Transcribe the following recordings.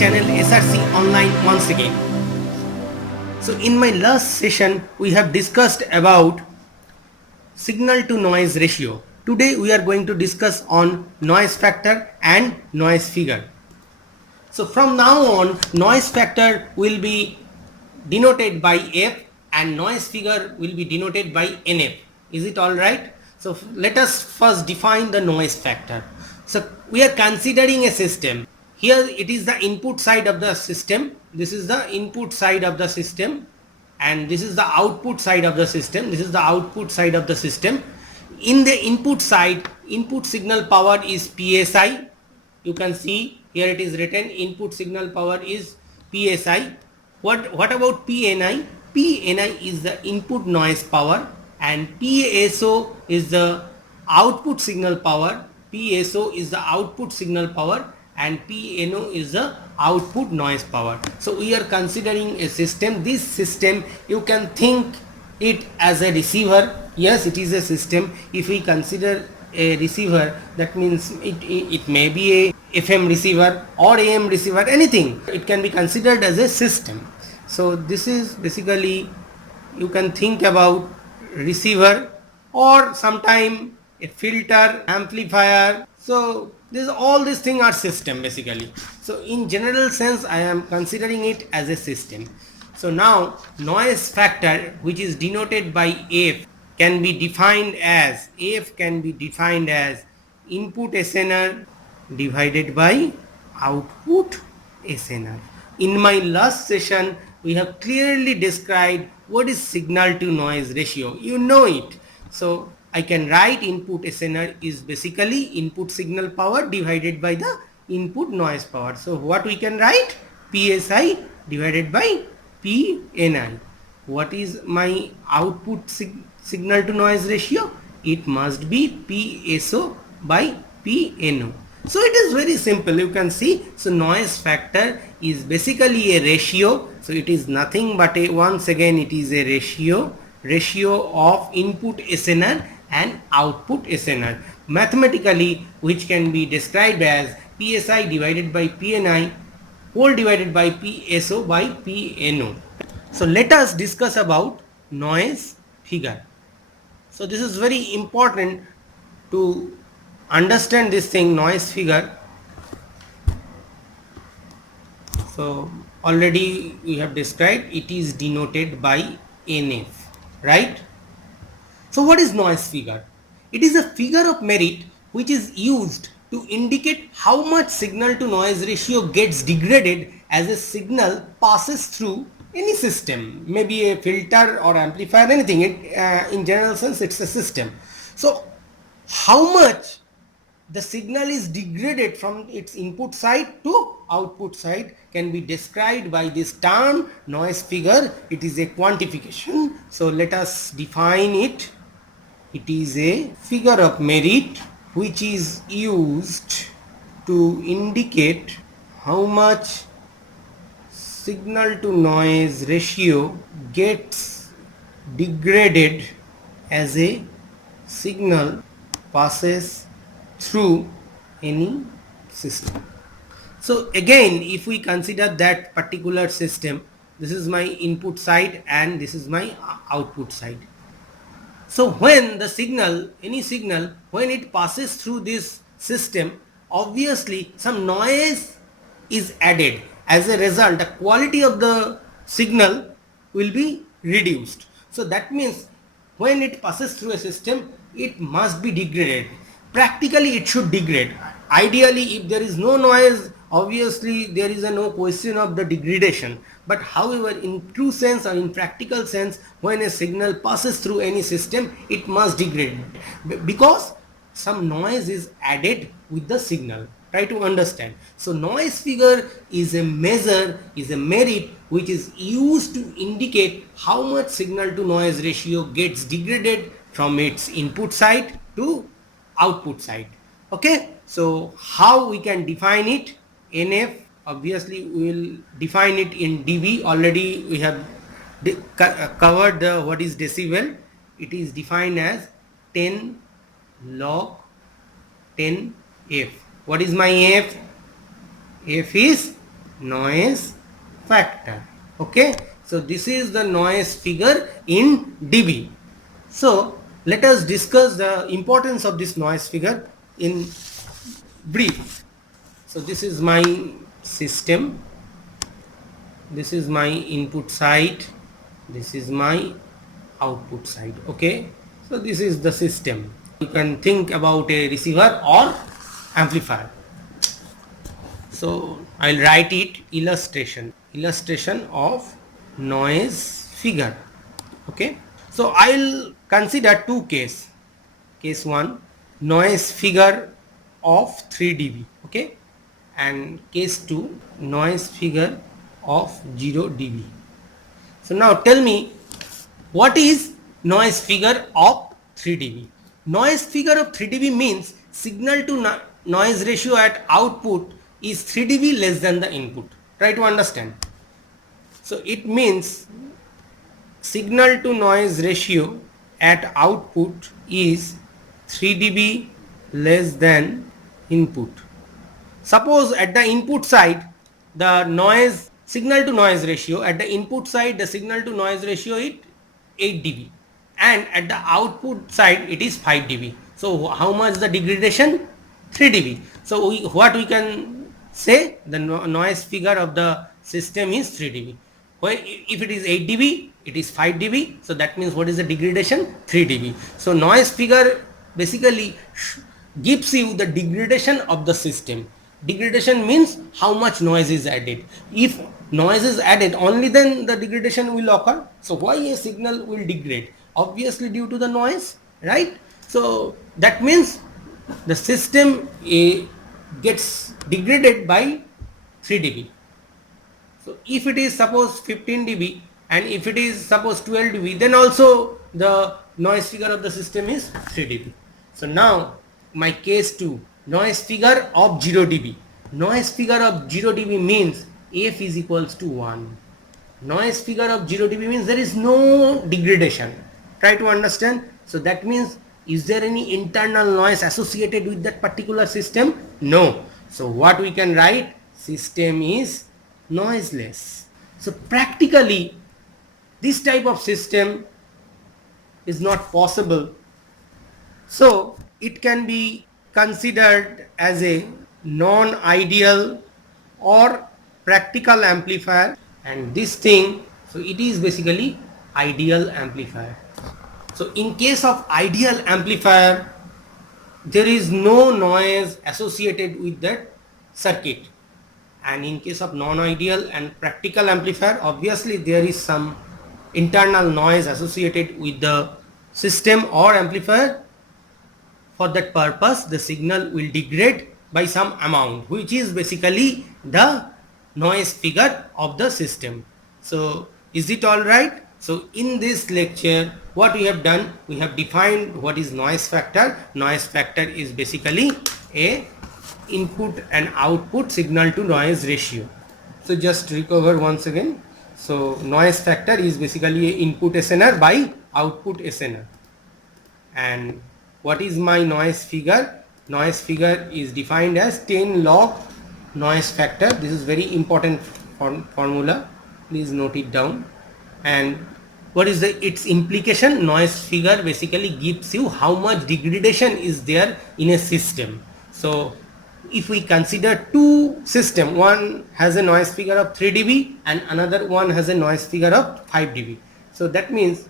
channel SRC Online once again. So in my last session we have discussed about signal to noise ratio. Today we are going to discuss on noise factor and noise figure. So from now on noise factor will be denoted by F and noise figure will be denoted by NF. Is it all right? So let us first define the noise factor. So we are considering a system. Here it is the input side of the system. This is the input side of the system and this is the output side of the system. This is the output side of the system. In the input side, input signal power is PSI. You can see here it is written input signal power is PSI. What about PNI? PNI is the input noise power and PSO is the output signal power. PSO is the output signal power and PNO is the output noise power. So we are considering a system. This system you can think it as a receiver. Yes, it is a system. If we consider a receiver, that means it may be a FM receiver or AM receiver, anything. It can be considered as a system. So this is basically, you can think about receiver or sometime a filter, amplifier. So all these things are system basically. So in general sense I am considering it as a system. So now noise factor, which is denoted by F, can be defined as input SNR divided by output SNR. In my last session we have clearly described what is signal to noise ratio. You know it. So I can write input SNR is basically input signal power divided by the input noise power. So what we can write? PSI divided by PNI. What is my output signal to noise ratio? It must be PSO by PNO. So it is very simple, you can see. So noise factor is basically a ratio. So it is nothing but once again it is a ratio of input SNR and output SNR, mathematically, which can be described as PSI divided by PNI whole divided by PSO by PNO. So let us discuss about noise figure. So this is very important to understand this thing, noise figure. So already we have described it is denoted by NF, right? So what is noise figure? It is a figure of merit which is used to indicate how much signal to noise ratio gets degraded as a signal passes through any system, maybe a filter or amplifier, anything. In general sense it's a system. So how much the signal is degraded from its input side to output side can be described by this term noise figure. It is a quantification. So let us define it. It is a figure of merit which is used to indicate how much signal to noise ratio gets degraded as a signal passes through any system. So again, if we consider that particular system, this is my input side and this is my output side. So when the signal, any signal, when it passes through this system, obviously some noise is added. As a result, the quality of the signal will be reduced. So that means when it passes through a system, it must be degraded. Practically it should degrade. Ideally, if there is no noise, obviously there is no question of the degradation. But however, in true sense or in practical sense, when a signal passes through any system, it must degrade because some noise is added with the signal. Try to understand. So noise figure is a measure, is a merit which is used to indicate how much signal to noise ratio gets degraded from its input side to output side. Okay, so how we can define it? NF, obviously we will define it in dB. Already we have covered the what is decibel. It is defined as 10 log 10 F. What is my F? F is noise factor. Okay, so this is the noise figure in dB. So let us discuss the importance of this noise figure in brief. So this is my system, this is my input side, this is my output side. Okay, so this is the system. You can think about a receiver or amplifier. So I'll write it illustration of noise figure. Okay, so I'll consider two case. Case 1, noise figure of 3 dB. Okay, and case 2, noise figure of 0 dB. So now tell me, what is noise figure of 3 dB? Noise figure of 3 dB means signal to noise ratio at output is 3 dB less than the input. Try to understand. So it means signal to noise ratio at output is 3 dB less than input. Suppose at the input side the noise signal to noise ratio at the input side, the signal to noise ratio is 8 dB, and at the output side it is 5 dB. So how much the degradation? 3 dB. So what we can say, the noise figure of the system is 3 dB. Well, if it is 8 dB, it is 5 dB. So that means what is the degradation? 3 dB. So noise figure basically gives you the degradation of the system. Degradation means how much noise is added. If noise is added, only then the degradation will occur. So why a signal will degrade? Obviously due to the noise, right? So that means the system gets degraded by 3 dB. So if it is suppose 15 dB and if it is suppose 12 dB, then also the noise figure of the system is 3 dB. So now my case 2, noise figure of 0 dB. Noise figure of 0 dB means f is equals to 1. Noise figure of 0 dB means there is no degradation. Try to understand. So that means, is there any internal noise associated with that particular system? No. So what we can write? System is noiseless. So practically this type of system is not possible. So it can be considered as a non-ideal or practical amplifier, and this thing, so it is basically ideal amplifier. So in case of ideal amplifier, there is no noise associated with that circuit, and in case of non-ideal and practical amplifier, obviously there is some internal noise associated with the system or amplifier. For that purpose the signal will degrade by some amount, which is basically the noise figure of the system. So is it all right? So in this lecture what we have done, we have defined what is noise factor. Noise factor is basically a input and output signal to noise ratio. So just recover once again. So noise factor is basically a input SNR by output SNR. And what is my noise figure? Noise figure is defined as 10 log noise factor. This is very important formula. Please note it down. And what is its implication? Noise figure basically gives you how much degradation is there in a system. So if we consider two systems, one has a noise figure of 3 dB and another one has a noise figure of 5 dB. So that means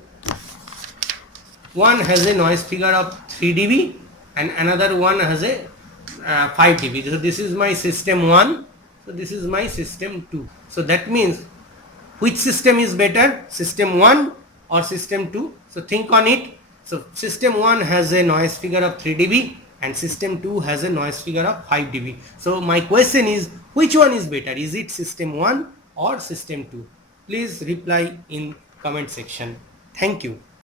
one has a noise figure of 3 dB and another one has a 5 dB. So this is my system 1. So this is my system 2. So that means which system is better, system 1 or system 2? So think on it. So system 1 has a noise figure of 3 dB and system 2 has a noise figure of 5 dB. So my question is, which one is better? Is it system 1 or system 2? Please reply in comment section. Thank you.